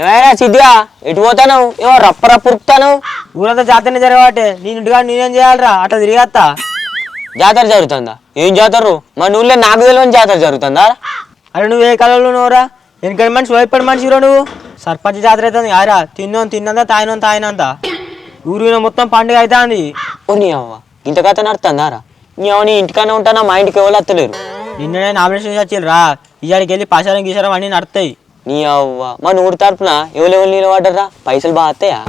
ఏమైనా సిద్ధిగా? ఎటు పోతాను ఏమో రప్ప రప్ప ఉరుకుతాను ఊరంతా జాతరనే జరగబట్టే నేను ఇంటిగా నేనేం చేయాలరా? అట్లా తిరిగేస్తా జాతర జరుగుతుందా? ఏం జాతర మన ఊళ్ళో నాకు తెలియని జాతర జరుగుతుందా? అరే నువ్వు ఏ కళలో నువ్వురా వెనకటి మనిషి వైపడి మనిషిరా నువ్వు? సర్పంచ్ జాతర అవుతుంది. ఆరా తిన్నోని తిన్నంత తాయినోని తాయినంత ఊరిలో మొత్తం పండుగ అవుతుంది ఓ నీ అవ్వ ఇంత కథ నడుతుందా రా నీ అవ్వ నీ ఇంటికానే ఉంటానా? మా ఇంటికి ఎవరు వస్తలేరు? నిన్ననే నామినేషన్ వచ్చిర్రా ఇయ్యాడికి వెళ్ళి పసారం గీసారం అన్నీ నడుస్తాయి నీ అవ్వ మన ఊరి తరపున ఎవరెవరు నిలబడ్డరా పైసలు బాగా వస్తాయా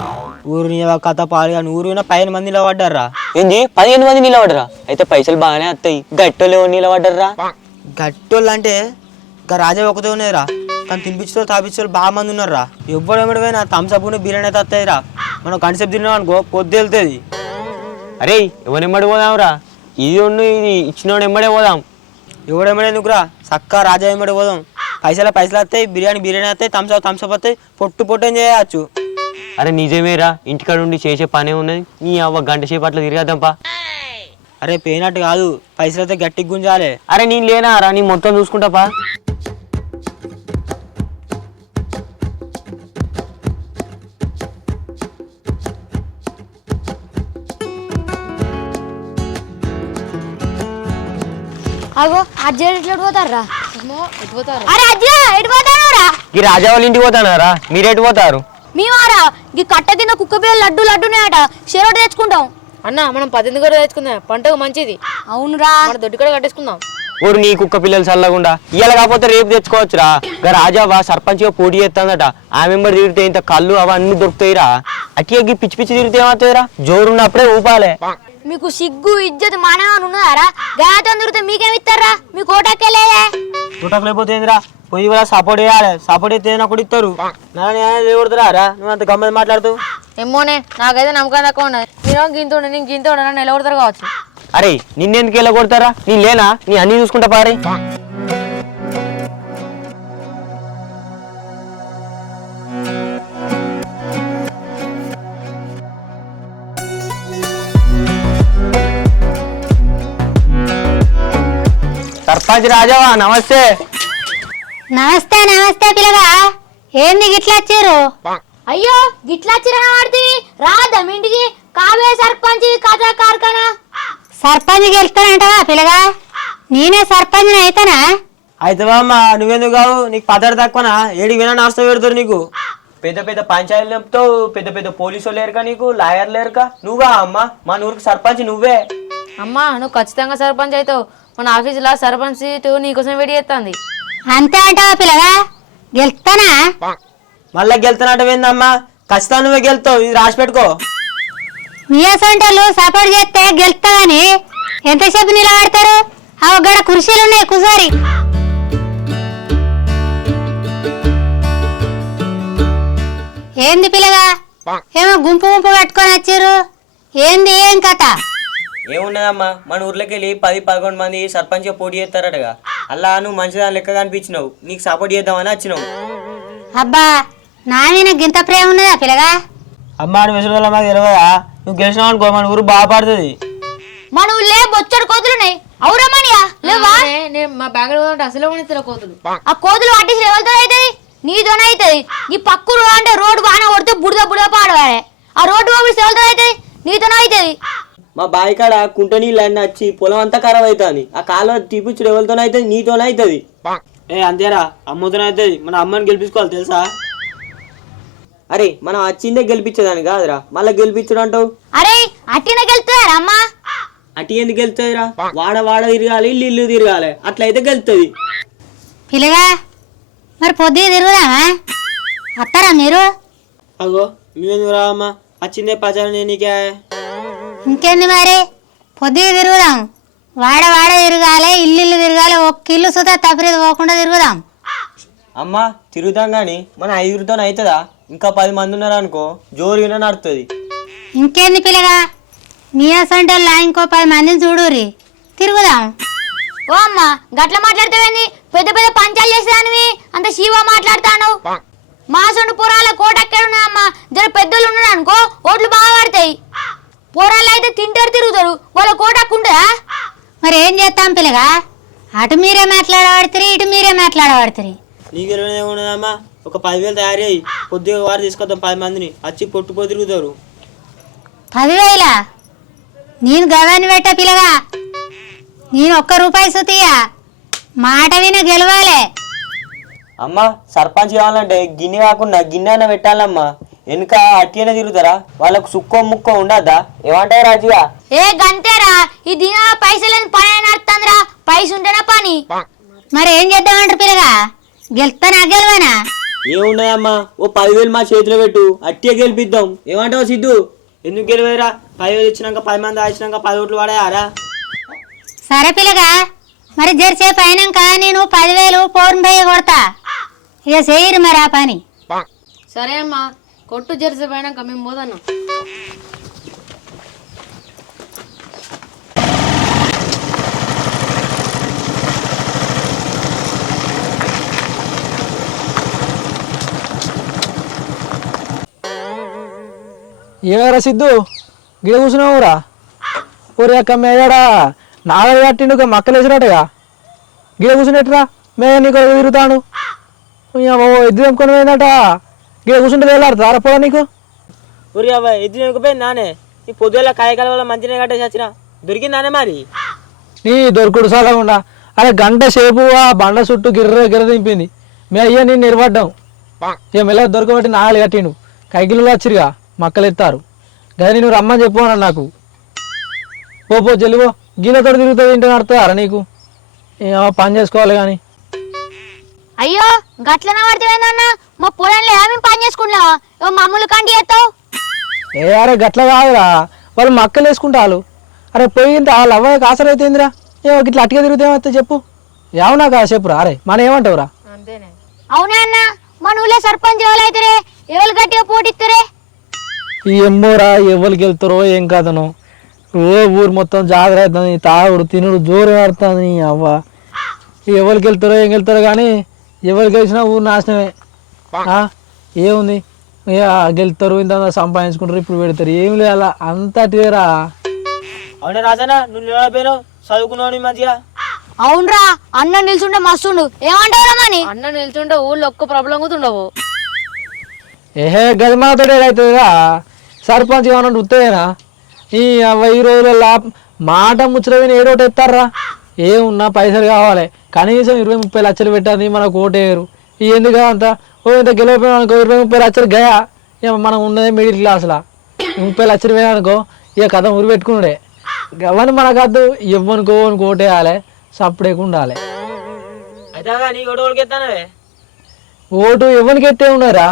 ఊరు నీ కథ పాలు కానీ ఊరు పైన మందిలో పడ్డారా ఏంది? పదిహేను మంది నిలబడరా అయితే పైసలు బాగానే వస్తాయి. గట్టోళ్ళు ఎవరు నిలబడ్డరా గట్టోళ్ళు అంటే ఇంకా రాజా ఒకటే ఉన్నదిరా కానీ తినిపించో తాపించో బాగా మంది ఉన్నారా ఎవ్వడు ఎవడిపోయినా థమ్స్అప్ బిర్యానీ అయితే వస్తాయిరా మనం కనిసేపు తిన్నాం అనుకో పొద్దు వెళ్తుంది. అరే ఎవరు ఎమ్మడి పోదాంరా? ఇది ఉండు ఇది ఇచ్చినోడు ఎమ్మడే పోదాం. ఎవడెమ్మడే ఎందుకురా? సక్క రాజా ఎమ్మడి పోదాం. పైసలు పైసలు వస్తాయి బిర్యానీ బిర్యానీ వస్తాయి థమ్స్అప్ థమ్స్అప్ వస్తాయి పొట్టు పొట్టు చేయవచ్చు అరే నిజమేరా ఇంటికాడ ఉండి చేసే పనే ఉన్నది. నీ అవ్వ గంట సేపు అట్లా తిరిగేద్దాంపా అరే పోయినట్టు కాదు. పైసలు అయితే గట్టిగా గుంజాలి. అరే నేను లేనా రా? నీ మొత్తం చూసుకుంటాపా అగో అర్జెంట్ ఎట్లా పోతారా అరే అజ్జా ఎటు ఈ రాజా వాళ్ళ ఇంటికి పోతానారా? మీరెటు పోతారు మేమారా ఈ కట్ట కింద కుక్క పిల్లలు లడ్డు లడ్డునే అట షేరోటి తెచ్చుకుంటాం. అన్న మనం పద్దెనిమిది కూడా తెచ్చుకుందాం పంటకు మంచిది. అవునురా. మన దొడ్డి కూడా కట్టేసుకుందాం. ఊరు నీ కుక్క పిల్లలు చల్లకుండా ఇవాళ కాకపోతే రేపు తెచ్చుకోవచ్చురా. గా రాజావా సర్పంచ్గా పోటీ చేస్తుందట ఆ మెంబర్ తిరిగితే ఇంత కళ్ళు అవన్నీ దొరుకుతాయిరా. అట్టి అగ్గి పిచ్చి పిచ్చి తిరిగితే ఏమవుతాయిరా? జోరున్నప్పుడే ఊపాలే. మీకు సిగ్గు ఇజ్జత్ మానవని ఉన్నదారా? గాయతం దొరికితే మీకేమిస్తారా మీకు ఓటెక్కలేదే చుట్టకు లేకపోతే ఏందిరా? పోయి కూడా సపోర్ట్ చేయాలి. సపోర్ట్ అయితే నాకు కూడా ఇస్తారు. నాన్న లేకొడతారా రా నువ్వు అంత గమ్మని మాట్లాడుతూ. ఏమోనే నాకైతే నమ్మకం తక్కువ ఉన్నది. నేను గింతుండే నేను గింతుండే నన్ను నిలబడతారు కావచ్చు. అరే నిన్నెందుకు వెళ్ళ కొడతారా? నీ లేనా? నీ అన్ని చూసుకుంటా పారే. సర్పంచ్ రాజావా నమస్తే. నమస్తే నమస్తే పిల్లగా ఏంది గిట్లా వచ్చారు? అయ్యో గిట్లా వచ్చిరా వాడితివి రాదా మీ ఇంటికి కావే సర్పంచ్ కథ కార్ఖానా? సర్పంచ్ గెలుస్తానంటవా పిల్లగా నేనే సర్పంచ్ అయితేనా? అయితే అమ్మ నువ్వెందుకు కావు? నీకు పదహారు తక్కువనా? ఏడికి వినా నాస్తా పెడతారు నీకు. పెద్ద పెద్ద పంచాయతీలు చెప్తావు పెద్ద పెద్ద పోలీసు లేరుకా నీకు లాయర్ లేరుకా నువ్వా అమ్మ? మన ఊరికి సర్పంచ్ నువ్వే. అమ్మా నువ్వు ఖచ్చితంగా సర్పంచ్ అవుతావు. మన ఆఫీసులో సర్పంచ్ సీటు నీకోసం వెయిట్ చేస్తుంది అంతే అంటావా పిల్లగా? గెలుస్తానా మళ్ళీ గెలుతున్నట్టేందమ్మా ఖచ్చితంగా నువ్వే గెలుతావు ఇది రాసి పెట్టుకో. మీ అసంటోళ్ళు సపోర్ట్ చేస్తే గెలుస్తా గాని ఎంతసేపు నిలబడతారు? ఆ గడ కుర్చీలు ఉన్నాయి కుసారి. ఏంది పిల్లగా? ఏమో గుంపు గుంపు కట్టుకొని వచ్చారు ఏంది ఏం కథ? ఏమున్నదమ్మా మన ఊర్లోకి వెళ్ళి పది పదకొండు మంది సర్పంచ్గా పోటీ చేస్తారటగా. అలా నువ్వు మంచిదాని లెక్క కనిపించినావు. నీకు సపోర్ట్ చేద్దామని వచ్చినావు. అబ్బా నా మీద గింత ప్రేమ ఉన్నదా పిల్లగా? అమ్మా విసురుదల మాకు తెలియదా నువ్వు గెలిచినావు అనుకో మన ఊరు బాగుపడుతుంది మన ఊళ్ళే బొచ్చడు కోతులున్నాయి అవురమ్మనియా లేవా? నేను మా పోతుంటే అసలే ఉండేది కోతులు. ఆ కోతులు పట్టేసి ఎవరితో అవుతుంది నీతోనే అవుతుంది ఈ పక్కరు అంటే రోడ్డు బాగా కొడితే బుడద బుడద పాడవాలి. ఆ రోడ్డు పంపిస్తే ఎవరితో అవుతుంది నీతోనే అవుతుంది మా బావి కాడ కుంట నీళ్ళు అన్నీ వచ్చి పొలం అంతా ఖరాబ్ అవుతుంది. ఆ కాలువ తీపిచ్చుడు ఎవరితోనే అవుతుంది నీతోనే అవుతుంది ఏ అంతేరా అమ్మతోనే అవుతుంది మన అమ్మని గెలిపించుకోవాలి తెలుసా? అరే మనం వచ్చిందే గెలిపించేదాన్ని కాదురా. మళ్ళీ గెలిపించడం అంటావు? అరే అట్టినకి వెళ్తున్నారా అమ్మా? అటు ఎందుకు గెలుతుందిరా వాడ వాడ తిరగాలి ఇల్లు ఇల్లు తిరగాలి. అట్లయితే గెలుతుంది. పిల్లగా మరి పొద్దుగా తిరుగుదామా? వస్తారా మీరు? అగో మేమెందుకు రావమ్మా వచ్చిందే పచారం నీకే ఇంకేంది మరి? పొద్దుగా తిరుగుదాం. వాడ వాడ తిరగాలి ఇల్లు ఇల్లు తిరగాలి ఒక్క ఇల్లు సుతా తప్పరేది పోకుండా తిరుగుదాం. అమ్మా తిరుగుతాం కానీ మన ఐదుగురితో అవుతుందా ఇంకా పది మంది ఉన్నారు అనుకో జోరుగానే నడుతుంది ఇంకేంది పిల్లగా? మీ అసంటోళ్ళ ఇంకో పది మందిని చూడురి తిరుగుదాం. ఓ అమ్మ గట్ల మాట్లాడతావేంది? పెద్ద పెద్ద పంచాలు చేసేదానివి? అంత శివ మాట్లాడతాను మా సొండు పురాల కోట ఎక్కడ ఉన్నా అమ్మ జర పెద్దలు ఉన్నాడు అనుకో ఓట్లు బాగా పోరాళ్ళు అయితే తింటారు తిరుగుతారు. వాళ్ళ కోటక్కుంటుందా మరి ఏం చేస్తాం పిల్లగా? అటు మీరే మాట్లాడబడుతుంది ఇటు మీరే మాట్లాడబడుతుంది నీకు ఇరవై ఏమున్నదమ్మా ఒక పదివేలు తయారు అయ్యి కొద్దిగా వారు తీసుకొద్దాం పది మందిని. వచ్చి పొట్టు పొద్దు తిరుగుతారు. పదివేల? నేను గవాన్ని పెట్ట పిల్లగా. నేను ఒక్క రూపాయి సుతీయ మాట విన గెలవాలి. అమ్మ సర్పంచ్ కావాలంటే గిన్నె కాకుండా గిన్నె అయినా పెట్టాలమ్మా. వెనుక అట్టినే తిరుగుతారా? వాళ్ళకు సుక్కో ముక్కో ఉండద్దా? ఏమంటారు రాజుగా? ఏ గంతేరా ఈ దిన పైసలని పని నడుతుందిరా పైస ఉంటేనా పని? మరి ఏం చేద్దామంటారు పిల్లగా గెలుస్తానా గెలవనా? ఏమున్నాయమ్మా? ఓ పదివేలు మా చేతిలో పెట్టు. అట్టే గెలిపిద్దాం. ఏమంటావు సిద్ధు? ఎందుకు గెలివేరా పదివేలు ఇచ్చినాక పది మంది ఆచినాక పది ఓట్లు వాడాయారా? సరే పిల్లగా మరి జరసేపు అయినాక నేను పదివేలు ఫోన్ పే కొడతా. ఇక చేయరు మరి ఆ పని. సరే అమ్మా. కొట్టు జెర్సీ పోయినాక మేము పోదన్నాం ఏమరా సిద్ధు? గిడ కూర్చున్నావురా ఊరి అక్క మేయడా నాగలి కట్టిండు మక్కలు వేసినట్టుగా గిడ కూర్చున్నట్టురా మేయ నీకు తిరుగుతాను ఎద్దు తెంపుకొని పోయిందట. గిడ కూర్చుంటే వెళ్ళారు పోరా నీకు? ఊరి అవ్వ ఎద్దు నెక్కుపోయింది నానే. ఈ పొద్దుల కాయకాల వల్ల మంచిగా కట్టేసి వచ్చిన. దొరికిందానే మరి? నీ దొరుకుడు సలగుండా అరే గంట సేపు ఆ బండ చుట్టూ గిర్ర గిర్ర దింపింది. మే అయ్యా నేను నిలబడ్డాం. ఇక మెల్ల దొరకబట్టి నాగలి కట్టిండు. కైకిలు వచ్చిరుగా మక్కలు ఎత్తారు గది నువ్వు రమ్మని చెప్పు అన్నాడు నాకు. పో పో చెల్లిపో గీలతో తిరుగుతుంది ఇంటి నడుతుందారా నీకు? ఏమో పని చేసుకోవాలి కానీ. అయ్యో గట్లన పడితేవేందన్న మా పొలంలో ఏమేమి పని చేసుకుంటున్నావా? ఏమో మామూలు కంటి చేస్తావు? ఏ అరే గట్ల కాదురా. వాళ్ళు మక్కలు వేసుకుంటారు. అరే పోయింది వాళ్ళ అవ్వకి ఆసరైతేందిరా? ఏమో గిట్ల అట్టుగా తిరిగితే ఏమవుతుంది చెప్పు. ఏమన్నా కా చెప్పురా. అరే మన ఏమంటావురా? అవునా అన్న? మన ఊళ్ళో సర్పంచ్ ఎవరైతే ఎవరు గట్టిగా పోటీస్తారే ఈ ఎమ్మోరా ఎవరికి వెళ్తారో ఏం కాదను. ఓ ఊరు మొత్తం జాగ్రత్త అవుతుంది తాగుడు తినుడు జోరు ఆడుతుంది అవ్వ. ఎవరికి వెళ్తారో ఏం వెళ్తారో కానీ ఎవరికి గెలిచినా ఊరు నాశనమే. ఏముంది? గెలుతారు ఇంత సంపాదించుకుంటారు ఇప్పుడు పెడతారు. ఏం లేదు అలా అంతటిరా అవునా రాజనా నువ్వు నిలబడిపోయినావు చదువుకున్నావు మంచిగా అవునరా అన్న నిల్చుంటే మస్తుండు. ఏమంటావురా మని? అన్న నిల్చుంటే ఊళ్ళో ఒక్క ప్రాబ్లం కూడా ఉండవు. ఏహే గజమాతోడు ఏదైతుందిరా సర్పంచ్ ఏమన్నా ఉత్తేనా ఈ వెయ్యి రోజులలో మాట ముచ్చట ఏడోటి ఎత్తారా? ఏమున్నా పైసలు కావాలి. కనీసం ఇరవై ముప్పై లక్షలు పెట్టాలి మనకు ఓటేయరు ఎందుకు అంత? ఓ ఇంత గెలవపోయినా అనుకో ఇరవై ముప్పై లక్షలు గయా. ఇక మనం ఉన్నదే మిడిల్ క్లాస్లా ముప్పై లక్షలు పోయినా అనుకో ఇక కథ ఉరి పెట్టుకున్నాడే. గవని మనకద్దు ఇవ్వనుకో అని ఓటేయాలి సప్పుడేకు ఉండాలి. ఓటు ఎవరికి ఎత్తే ఉన్నారా?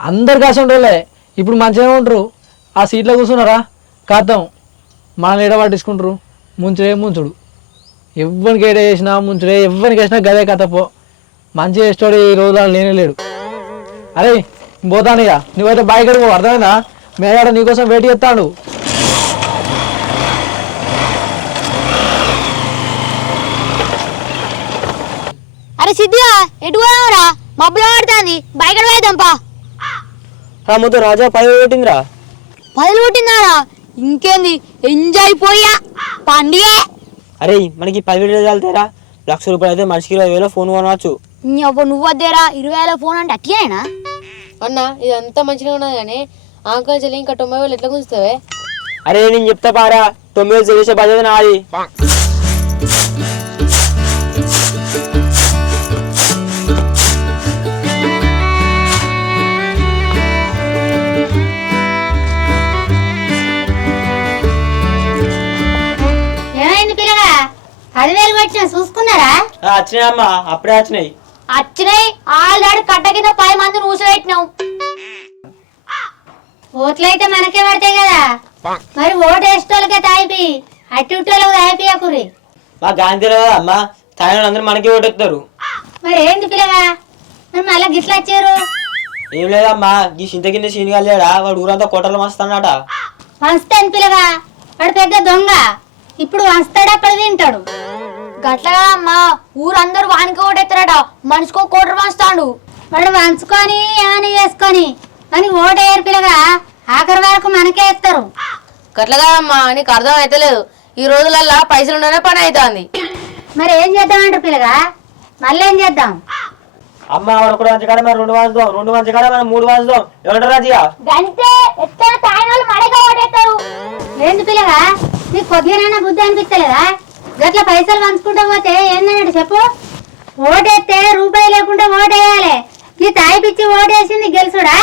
అందరు కాసి ఉండలే. ఇప్పుడు మంచిగా ఉంటారు ఆ సీట్లో కూర్చున్నారా? కాద్దాం మనల్ని ఎడ పట్టించుకుంటారు ముంచుడే ముంచుడు. ఎవరికి ఏడ వేసినా ముంచుడే ఎవరికి వేసినా గదే కథ పో మంచి చేస్తాడు ఈ రోజులలో లేనే లేడు. అరే పోతాను ఇక నువ్వైతే బాయ్ కడుకో అర్థమైందా? మేడాడ నీకోసం వెయిట్ చేస్తాడు. అరే సిద్ధిగా ఎటు పోదాంరా? మబ్బులో పడుతుంది. బయట పోయేద్దాంపా ఆ మొత్తం రాజా పది పెట్టిందిరా పదులు పుట్టిందారా ఇంకేంది? ఎంజాయ్ పోయా. పండుగ. అరే మనకి పది వేలు చల్తారా లక్ష రూపాయలు అయితే మనిషికి ఇరవై వేలు ఫోన్ కొనవచ్చు. నువ్వు నువ్వు వద్దేరా ఇరవై వేల ఫోన్ అంటే అట్టియేనా అన్న ఇది అంతా మంచిగా ఉన్నది కానీ ఆంకల్ చెల్లి ఇంకా తొంభై వేలు ఎట్లా గుంజుతావే? అరే నేను చెప్తా పారా తొమ్మిది వేలు చేసే బాధ్యత నాది. ఏమైంది పిల్లగా పదివేలు పెట్టిన చూసుకున్నారా? ఆ, వచ్చినాయమ్మా అప్పుడే వచ్చినాయి. వచ్చినాయి ఆల్రెడీ కట్ట కింద పది మందిని ఊసబెట్టినాం ఓట్లయితే మనకే పడతాయి కదా. మరి ఓటు వేసేటోళ్ళకే తాయిపి అట్టి ఉట్టోళ్ళకి తాయిపియకురి మా గాంధీ అమ్మా తాయిన అందరూ మనకి ఓటెత్తారు. మరి ఏంది పిల్లగా మరి మళ్ళీ గిట్ల వచ్చారు ఏం లేదమ్మా ఈ చింత కింద సీని కలిగాడా వాడు ఊరంతా కోటలు మస్తాడట వంచుతాను పిల్లగా వాడు పెద్ద దొంగ. ఇప్పుడు వంచుతాడు అప్పుడు తింటాడు. గట్లగా అమ్మా ఊరందరూ వానికి ఓటెత్తారట. మనిషికో కోటర్ వంచుతాడు వాడు వంచుకొని ఏమని చేసుకొని కానీ ఓటేయరు పిల్లగా ఆఖరి వరకు మనకే ఇస్తారు. గట్లగా అమ్మా నీకు అర్థం అయితలేదు ఈ రోజులల్లా పైసలు ఉండనే పని అవుతుంది మరి ఏం చేద్దామంటారు పిల్లగా? మళ్ళీ ఏం చేద్దాం? అమ్మ ఆవిడ కూడా మంచి కాడ మరి రెండు వంచుదాం. రెండు మంచి కాడ మనం మూడు వంచుదాం. ఏమంటారు రాజయ్య గంతే ఎక్కడ తాగిన వాళ్ళు మడగా ఓటేస్తారు ఏంది పిల్లగా? నీకు కొద్దిగానైనా బుద్ధి అనిపించలేదా గట్ల పైసలు పంచుకుంటా పోతే ఏందన్నాడు చెప్పు? ఓటేస్తే రూపాయి లేకుండా ఓటేయాలి. ఈ తాయి పిచ్చి ఓటేసింది గెలుసుడా?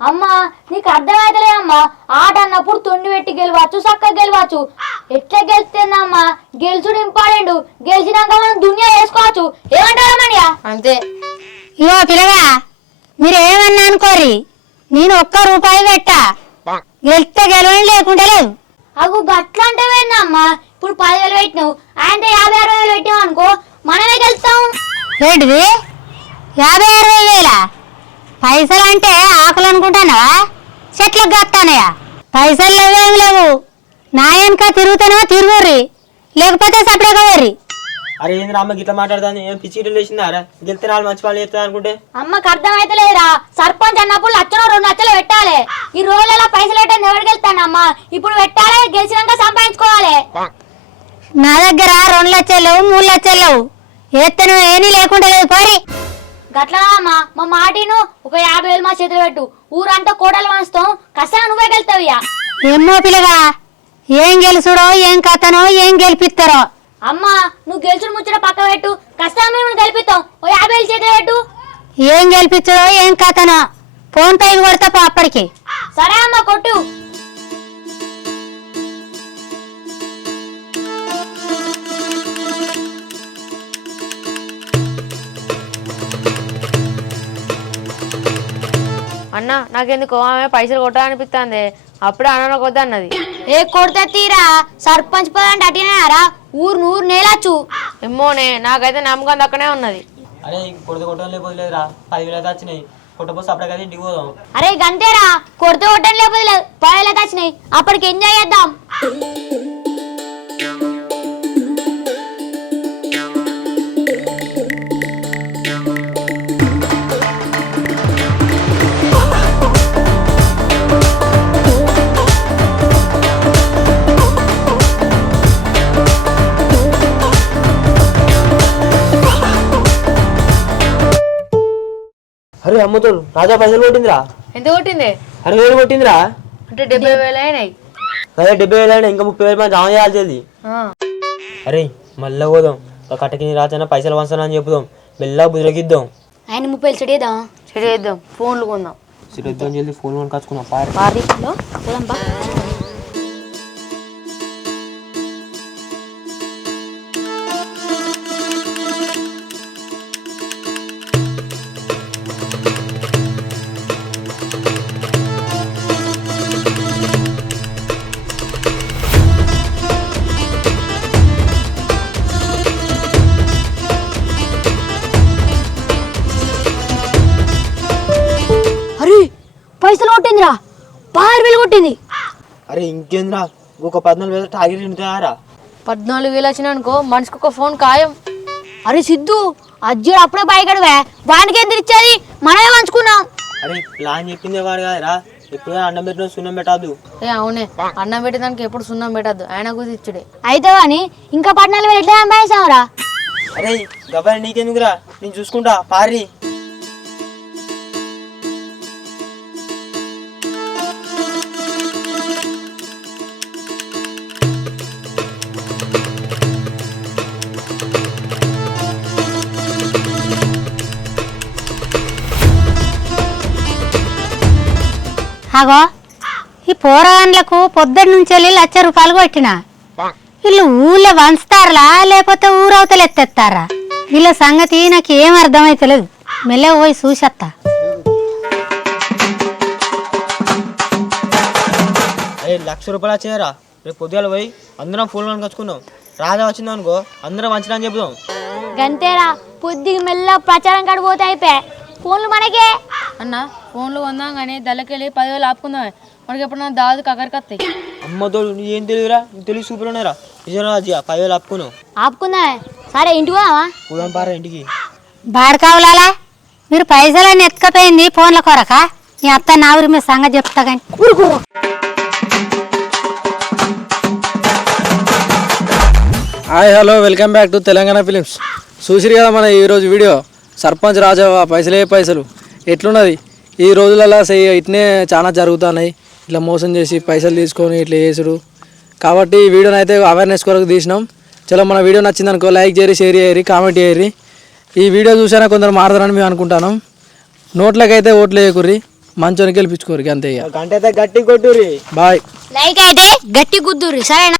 అమ్మా నీకు అర్థమైతలే అమ్మా. ఆట అన్నప్పుడు తొండి పెట్టి గెలవచ్చు చక్కగా గెలవచ్చు. ఎట్లా గెలుస్తుందమ్మా? గెలుచుడు ఇంపార్టెంట్. గెలిచినాక మనం దునియా వేసుకోవచ్చు. ఏమంటారా మనయా అంతే. ఇగో పిల్లగా మీరు ఏమన్నా అనుకోరి నేను ఒక్క రూపాయి పెట్టా. గెలిస్తే గెలవని లేకుండా లేదు అగు గట్ల అంటే అమ్మా ఇప్పుడు పదివేలు పెట్టినావు. ఆయన యాభై అరవై వేలు పెట్టావు అనుకో మనమే గెలుస్తాం. ఏంటిది? యాభై అరవై వేల? పైసలు అంటే ఆకులు అనుకుంటానవా చెట్లకు గత్తానయా పైసలు లేవేం లేవు. నా వెనక తిరుగుతానో తిరుగుర్రి. లేకపోతే సపరేట్గా వర్రి అరే ఏంది అమ్మ గిట్లా మాట్లాడుతుంది? ఏం పిచ్చి వేసిందా అరే గెలితే నాలుగు మంచి పనులు చేస్తా అనుకుంటే. అమ్మకి అర్థమైతలేదురా. సర్పంచ్ అన్నప్పుడు లచ్చనో రెండు లచ్చలు పెట్టాలి. ఈ రోజులలో పైసలు పెట్టండి ఎవరు గెలుతానమ్మా ఇప్పుడు పెట్టాలి? గెలిచినాక సంపాదించుకోవాలి. నా దగ్గర రెండు లక్షలు లేవు మూడు లక్షలు లేవు. ఎత్తను ఏమీ లేకుండా లేదు పోరి. గట్లా అమ్మా మా మాటిను ఒక యాభై వేలు మా చేతిలో పెట్టు. ఊరంతా కోడలు మనస్తాం కష్టంగా నువ్వే గెలుతావు ఇక ఎన్నో పిల్లగా ఏం గెలుసుడో ఏం కథనో ఏం గెలిపిస్తారో. అమ్మా నువ్వు గెలుచుడు ముచ్చట పక్క పెట్టు. కష్టంగా మేము గెలిపిస్తాం. ఓ యాభై వేలు చేతిలో పెట్టు. ఏం గెలిపించడో ఏం కథనో. ఫోన్ పైకి కొడతా పో అప్పటికి. సరే అమ్మా కొట్టు. అన్న నాకెందుకో? ఆమె పైసలు కొట్టాలనిపిస్తుంది అప్పుడే అన్న కొద్ది అన్నది ఏ కొడితే తీరా? సర్పంచ్ పదంటే అటినారా ఊరు నూరు నేలచ్చు. ఏమోనే నాకైతే నమ్మకం దక్కనే ఉన్నది. అరే కొడితే కొట్టడం లేకపోతే లేదురా. పదివేలు అయితే వచ్చినాయి అప్పటికైతే ఇంటికి పోదాం. అరే గంటేరా కొడితే కొట్టని లేకపోతే లేదు. పదేళ్ళకి వచ్చినాయి. అప్పటికి ఎంజాయ్ చేద్దాం. అరే అమ్మతో రాజా పైసలు కొట్టిందిరా. ఎంత కొట్టింది? అరవై వేలు కొట్టిందిరా. అంటే డెబ్బై వేలు అయినాయి. అదే డెబ్బై వేలు అయినా ఇంకా ముప్పై వేలు మనం జమ చేయాల్సింది. అరే మళ్ళా పోదాం. ఒక కట్ట కింద రాతైనా పైసలు వంచాలని అని చెప్పుదాం. మెల్లగా బుదిరగిద్దాం. ఆయన ముప్పై వేలు చెడేద్దాం చెడు చేద్దాం. ఫోన్లు కొందాం. సిరద్దాం జల్దీ ఫోన్ కొని కచ్చుకున్నాం పారి. పార్టీలో పోదాం బా. కొట్టింది అరే ఇంకేంద్రా? ఒక పద్నాలుగు వేలు టార్గెట్ ఉంటాయారా పద్నాలుగు వేలు వచ్చిన అనుకో మనిషికి ఒక ఫోన్ ఖాయం. అరే సిద్ధు అజ్జుడు అప్పుడే బయకడువే వానికి ఎంత ఇచ్చేది? మనమే పంచుకున్నాం. అరే ప్లాన్ చెప్పిందే వాడు కాదురా. ఎప్పుడు అన్నం పెట్టిన సున్నం పెట్టద్దు. ఏ అవునే. అన్నం పెట్టేదానికి ఎప్పుడు సున్నం పెట్టద్దు. ఆయన గురించి ఇచ్చుడే. అయితే కానీ ఇంకా పద్నాలుగు వేలు ఎట్లా సంపాదించావురా అరే గబ్బాయి నీకెందుకురా? నేను చూసుకుంటా. పారి. అగో ఈ పోరగాన్లకు పొద్దున్న నుంచి వెళ్ళి లక్ష రూపాయలు కొట్టిన. వీళ్ళు ఊళ్ళో వంచుతారా లేకపోతే ఊరవతలు ఎత్తేస్తారా? వీళ్ళ సంగతి నాకు ఏం అర్థమైతలేదు మెల్లగా పోయి చూసేస్తా లక్ష రూపాయలు వచ్చాయరా రేపు పొద్దుగాల పోయి అందరం ఫోన్ కచ్చుకుందాం రాజా వచ్చింది అనుకో అందరం మంచిగా అని చెప్దాం గంతేరా పొద్దుకి మెల్ల ప్రచారం కడిపోతే అయిపోయా. ఫోన్లు మనకే. అన్న ఫోన్లు కొందాం కానీ దళకెళ్ళి పదివేలు ఆపుకుందామే మనకి ఎప్పుడన్నా దాదు కక్కరికత్తాయి అమ్మతో నువ్వు ఏం తెలియదురా నీకు తెలివి సూపర్ ఉన్నారా నిజరాజు పదివేలు ఆపుకున్నావు ఆపుకుందా సరే ఇంటికి పోదామా? పోదాం పారా ఇంటికి. బాడకావులాలా మీరు అని ఎత్తుకపోయింది ఫోన్ల కొరక. నీ అత్త నా ఊరి మీద సంగతి చెప్తా కానీ. Hi hello welcome back to Telangana films. చూసిరు కదా మన ఈరోజు వీడియో? సర్పంచ్ రాజా పైసలే పైసలు. ఎట్లున్నది? ఈ రోజులలో సే- ఇట్నే చాలా జరుగుతున్నాయి. ఇట్లా మోసం చేసి పైసలు తీసుకొని ఇట్లా చేసుడు కాబట్టి ఈ వీడియోని అయితే అవేర్నెస్ కొరకు తీసినాం. చలో మన వీడియో నచ్చింది అనుకో లైక్ చేయరి షేర్ చేయరి కామెంట్ చేయరి ఈ వీడియో చూసానా కొందరు మారుతారని మేము అనుకుంటున్నాం. నోట్లకైతే ఓట్లు వేయకుర్రి మంచోని గెలిపించుకోరు అంతే గంట అయితే గట్టి కొట్టురి బాయ్. లైక్ అయితే గట్టి గుద్దుర్రి సరేనా?